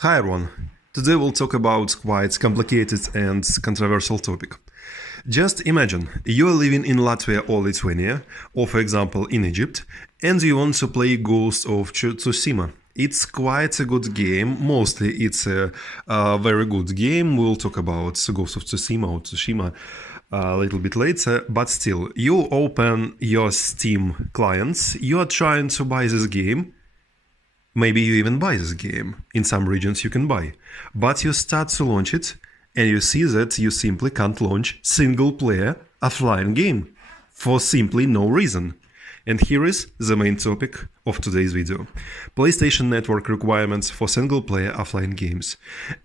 Hi everyone. Today we'll talk about quite complicated and controversial topic. Just imagine you are living in Latvia or Lithuania, or for example in Egypt, and you want to play Ghost of Tsushima. It's quite a good game. Mostly it's a very good game. We'll talk about Ghost of Tsushima or Tsushima a little bit later, but still, you open your Steam clients, you are trying to buy this game. Maybe you even buy this game. In some regions you can buy. But you start to launch it and you see that you simply can't launch single player offline game for simply no reason. And here is the main topic of today's video. PlayStation Network requirements for single-player offline games.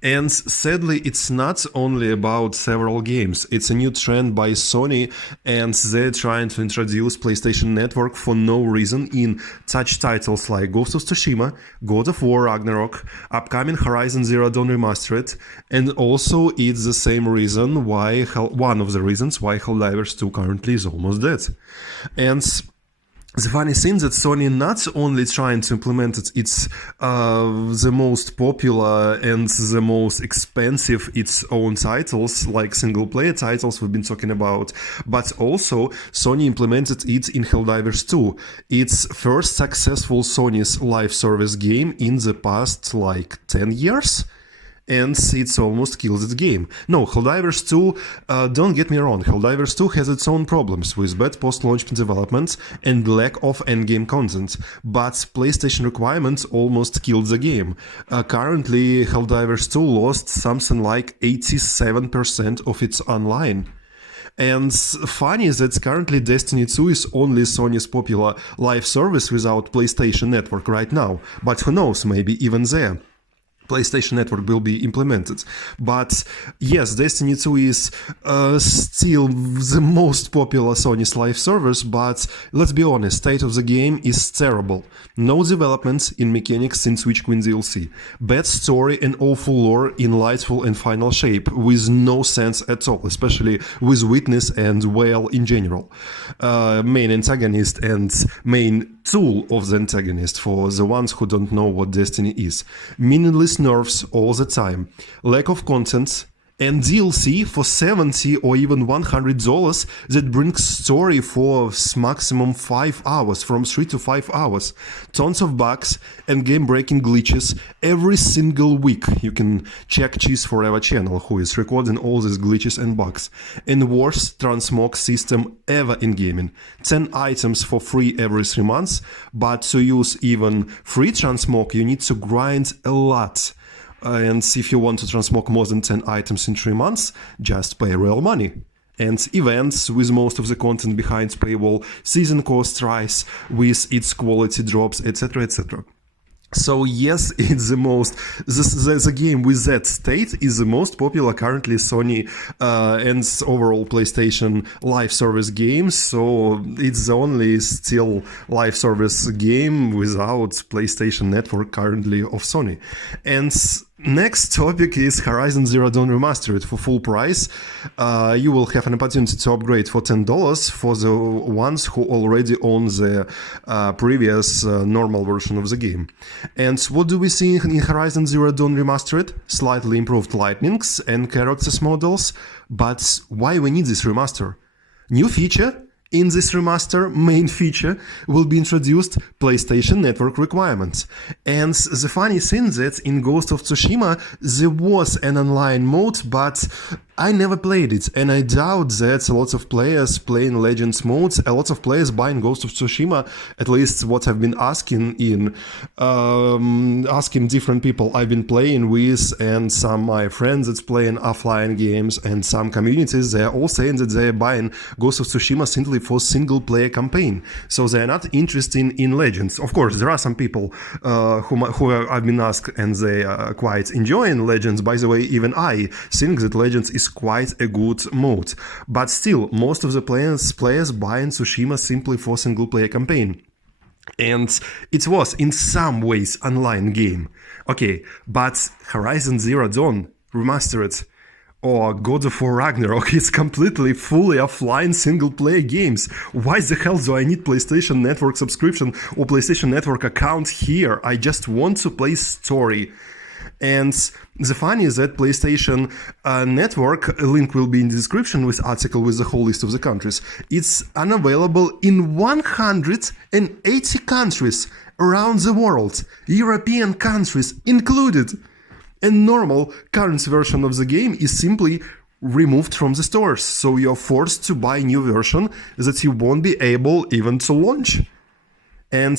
And sadly, it's not only about several games. It's a new trend by Sony, and they're trying to introduce PlayStation Network for no reason in such titles like Ghost of Tsushima, God of War Ragnarok, upcoming Horizon Zero Dawn Remastered, and also it's the same reason why, one of the reasons why Helldivers 2 currently is almost dead. And the funny thing that Sony not only trying to implement it's the most popular and the most expensive its own titles, like single-player titles we've been talking about, but also Sony implemented it in Helldivers 2. It's first successful Sony's live service game in the past like 10 years. And it's almost killed the game. No, Helldivers 2, don't get me wrong, Helldivers 2 has its own problems with bad post-launch development and lack of endgame content, but PlayStation requirements almost killed the game. Currently, Helldivers 2 lost something like 87% of its online. And funny is that currently Destiny 2 is only Sony's popular live service without PlayStation Network right now, but who knows, maybe even there PlayStation Network will be implemented. But yes, Destiny 2 is still the most popular Sony's live service, but let's be honest, state of the game is terrible. No developments in mechanics since Witch Queen DLC. Bad story and awful lore in Lightfall and Final Shape, with no sense at all, especially with Witness and Whale in general. Main antagonist and main tool of the antagonist for the ones who don't know what Destiny is. Meaningless nerfs all the time, lack of content, and DLC for $70 or even $100 that brings story for maximum 5 hours, from 3 to 5 hours. Tons of bugs and game-breaking glitches every single week. You can check Cheese Forever channel, who is recording all these glitches and bugs. And worst transmog system ever in gaming. 10 items for free every 3 months, but to use even free transmog you need to grind a lot. And if you want to transmog more than 10 items in 3 months, just pay real money. And events with most of the content behind paywall, season cost rise with its quality drops, etc, etc. So yes, it's the game with that state is the most popular currently Sony and overall PlayStation live service games. So it's the only still live service game without PlayStation Network currently of Sony. And next topic is Horizon Zero Dawn Remastered for full price. You will have an opportunity to upgrade for $10 for the ones who already own the previous normal version of the game. And what do we see in Horizon Zero Dawn Remastered? Slightly improved lightnings and characters models, but why we need this remaster? New feature? In this remaster, main feature will be introduced PlayStation Network requirements. And the funny thing that in Ghost of Tsushima there was an online mode, but I never played it, and I doubt that a lot of players playing Legends modes, a lot of players buying Ghost of Tsushima, at least what I've been asking different people I've been playing with, and some my friends that's playing offline games, and some communities, they're all saying that they're buying Ghost of Tsushima simply for single-player campaign, so they're not interested in Legends. Of course, there are some people who I've been asked, and they are quite enjoying Legends. By the way, even I think that Legends is quite a good mode, but still most of the players buying Tsushima simply for single player campaign, and it was in some ways online game. Okay, but Horizon Zero Dawn Remastered or God of War Ragnarok is completely fully offline single player games. Why the hell do I need PlayStation Network subscription or PlayStation Network account here? I just want to play story. And the funny is that PlayStation Network, a link will be in the description with article with the whole list of the countries. It's unavailable in 180 countries around the world, European countries included. And normal current version of the game is simply removed from the stores, so you're forced to buy a new version that you won't be able even to launch. And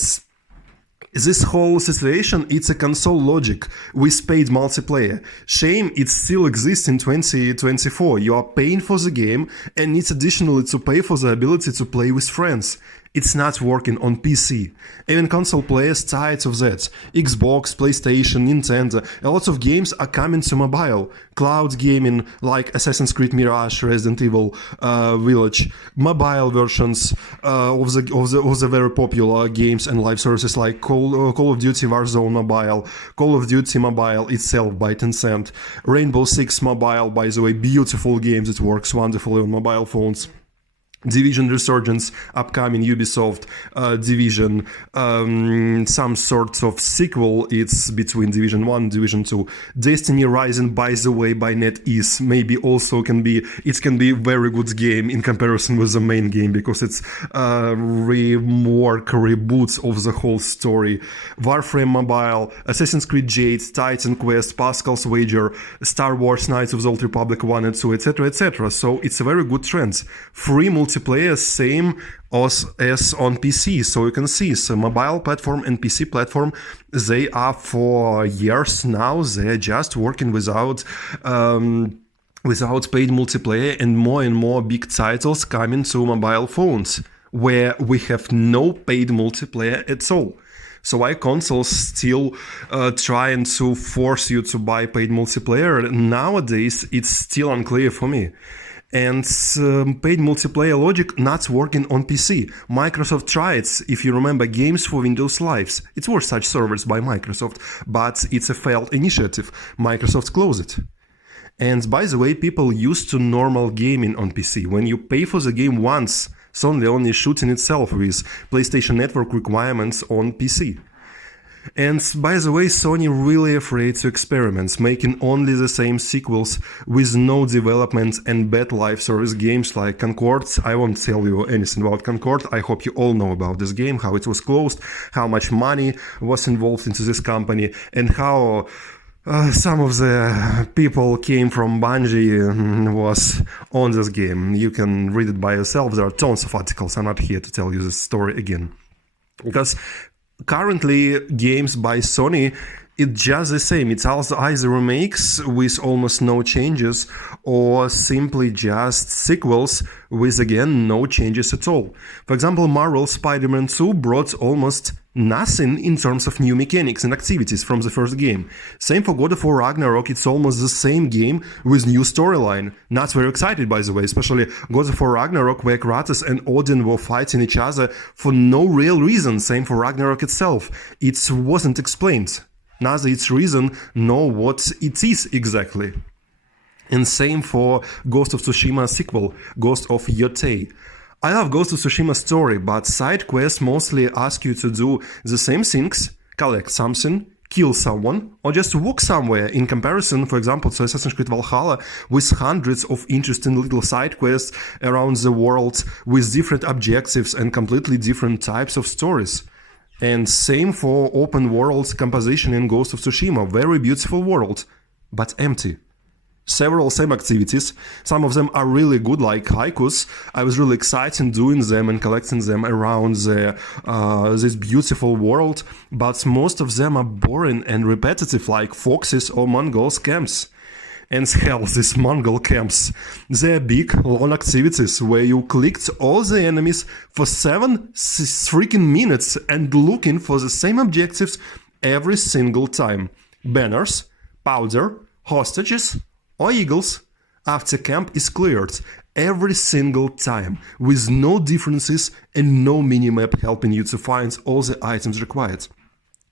this whole situation, it's a console logic with paid multiplayer. Shame it still exists in 2024. You are paying for the game and need additionally to pay for the ability to play with friends. It's not working on PC. Even console players tired of that. Xbox, PlayStation, Nintendo, a lot of games are coming to mobile. Cloud gaming like Assassin's Creed Mirage, Resident Evil Village, mobile versions of the very popular games and live services like Call of Duty Warzone Mobile, Call of Duty Mobile itself by Tencent, Rainbow Six Mobile, by the way, beautiful game that works wonderfully on mobile phones. Division Resurgence, upcoming Ubisoft Division, some sort of sequel. It's between Division 1 and Division 2. Destiny Rising, by the way, by NetEase, maybe also can be a very good game in comparison with the main game, because it's reboot of the whole story. Warframe Mobile, Assassin's Creed Jade, Titan Quest, Pascal's Wager, Star Wars Knights of the Old Republic 1 and 2, etc., etc. So it's a very good trend. Free multiplayer, same as on PC. So you can see, so mobile platform and PC platform, they are for years now, they're just working without paid multiplayer, and more big titles coming to mobile phones where we have no paid multiplayer at all. So why consoles still trying to force you to buy paid multiplayer? Nowadays, it's still unclear for me. And paid multiplayer logic not working on PC. Microsoft tried, if you remember, Games for Windows Lives. It was such servers by Microsoft, but it's a failed initiative. Microsoft closed it. And by the way, people used to normal gaming on PC. When you pay for the game once, Sony only shooting itself with PlayStation Network requirements on PC. And by the way, Sony really afraid to experiment, making only the same sequels with no development and bad live service games like Concord. I won't tell you anything about Concord. I hope you all know about this game, how it was closed, how much money was involved into this company, and how some of the people came from Bungie was on this game. You can read it by yourself. There are tons of articles. I'm not here to tell you this story again. Because currently, games by Sony, it's just the same. It's also either remakes with almost no changes, or simply just sequels with, again, no changes at all. For example, Marvel Spider-Man 2 brought almost nothing in terms of new mechanics and activities from the first game. Same for God of War Ragnarok, it's almost the same game with new storyline. Not very excited, by the way, especially God of War Ragnarok, where Kratos and Odin were fighting each other for no real reason. Same for Ragnarok itself. It wasn't explained. Neither its reason nor what it is exactly. And same for Ghost of Tsushima sequel, Ghost of Yotei. I love Ghost of Tsushima story, but side quests mostly ask you to do the same things, collect something, kill someone, or just walk somewhere, in comparison, for example, to Assassin's Creed Valhalla, with hundreds of interesting little side quests around the world with different objectives and completely different types of stories. And same for open world composition in Ghost of Tsushima, very beautiful world, but empty. Several same activities, some of them are really good, like haikus. I was really excited doing them and collecting them around this beautiful world, but most of them are boring and repetitive, like foxes or Mongols camps. And hell, these Mongol camps, they're big, long activities where you clicked all the enemies for 7 freaking minutes and looking for the same objectives every single time. Banners, powder, hostages, or eagles, after camp is cleared every single time, with no differences and no minimap helping you to find all the items required.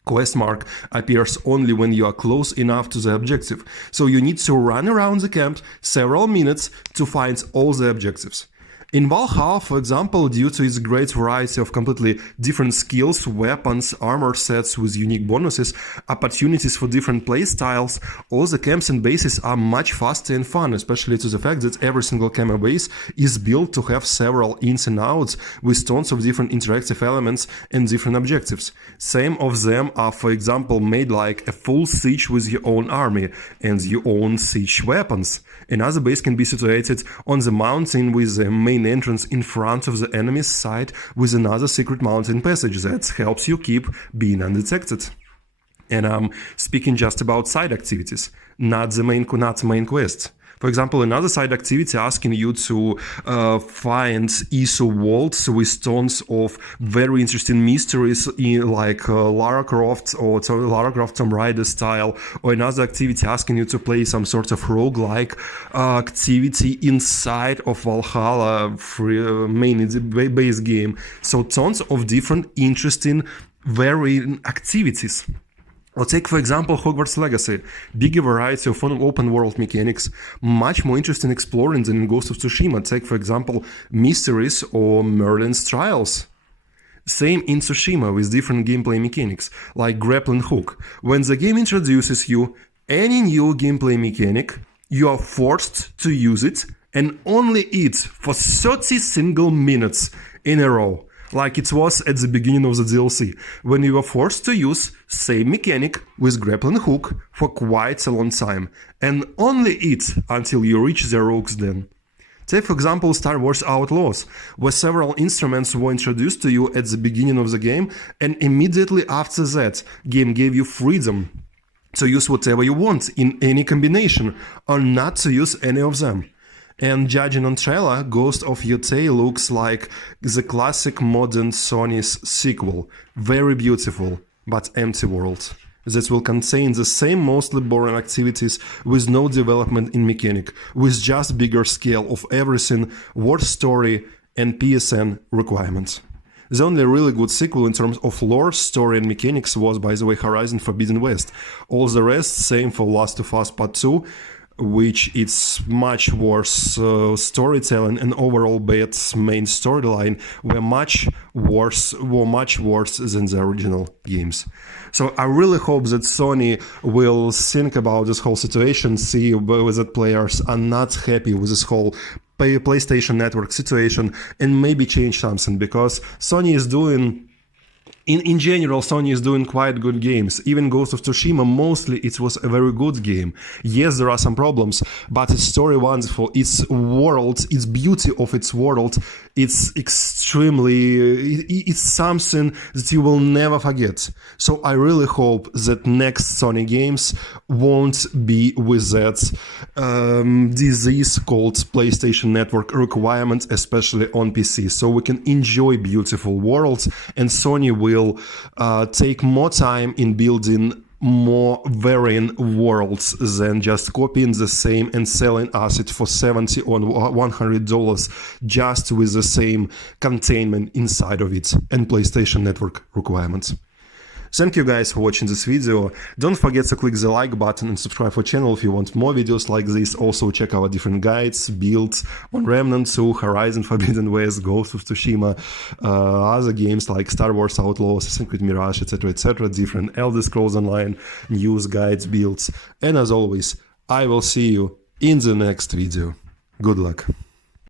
Quest mark appears only when you are close enough to the objective, so you need to run around the camp several minutes to find all the objectives. In Valhalla, for example, due to its great variety of completely different skills, weapons, armor sets with unique bonuses, opportunities for different playstyles, all the camps and bases are much faster and fun, especially to the fact that every single camp and base is built to have several ins and outs with tons of different interactive elements and different objectives. Same of them are, for example, made like a full siege with your own army and your own siege weapons. Another base can be situated on the mountain with the main entrance in front of the enemy's side with another secret mountain passage that helps you keep being undetected. And I'm speaking just about side activities, not the main quest. For example, another side activity asking you to find ESO vaults with tons of very interesting mysteries like Lara Croft or Lara Croft Tomb Raider style, or another activity asking you to play some sort of roguelike activity inside of Valhalla, mainly the base game. So tons of different interesting varying activities. Or take, for example, Hogwarts Legacy. Bigger variety of open world mechanics, much more interesting exploring than in Ghost of Tsushima. Take, for example, Mysteries or Merlin's Trials. Same in Tsushima with different gameplay mechanics, like grappling hook. When the game introduces you any new gameplay mechanic, you are forced to use it, and only it, for 30 single minutes in a row. Like it was at the beginning of the DLC, when you were forced to use same mechanic with grappling hook for quite a long time, and only it until you reach the Rogue's Den. Take for example Star Wars Outlaws, where several instruments were introduced to you at the beginning of the game, and immediately after that, game gave you freedom to use whatever you want in any combination, or not to use any of them. And judging on trailer, Ghost of Yotei looks like the classic modern Sony's sequel. Very beautiful, but empty world. That will contain the same mostly boring activities with no development in mechanic, with just bigger scale of everything, worse story and PSN requirements. The only really good sequel in terms of lore, story and mechanics was, by the way, Horizon Forbidden West. All the rest, same for Last of Us Part 2, which it's much worse storytelling and overall bad main storyline were much worse than the original games. So I really hope that Sony will think about this whole situation, see that players are not happy with this whole PlayStation Network situation, and maybe change something, because Sony is doing... In general, Sony is doing quite good games. Even Ghost of Tsushima, mostly it was a very good game. Yes, there are some problems, but its story wonderful, its world, its beauty of its world, it's something that you will never forget. So I really hope that next Sony games won't be with that disease called PlayStation Network requirement, especially on PC, so we can enjoy beautiful worlds, and Sony will take more time in building more varying worlds than just copying the same and selling us it for $70 or $100 just with the same containment inside of it and PlayStation Network requirements. Thank you guys for watching this video. Don't forget to click the like button and subscribe for channel if you want more videos like this. Also check our different guides, builds on Remnant 2, Horizon Forbidden West, Ghost of Tsushima, other games like Star Wars Outlaws, Assassin's Creed Mirage, etc., different Elder Scrolls Online, news, guides, builds. And as always, I will see you in the next video. Good luck.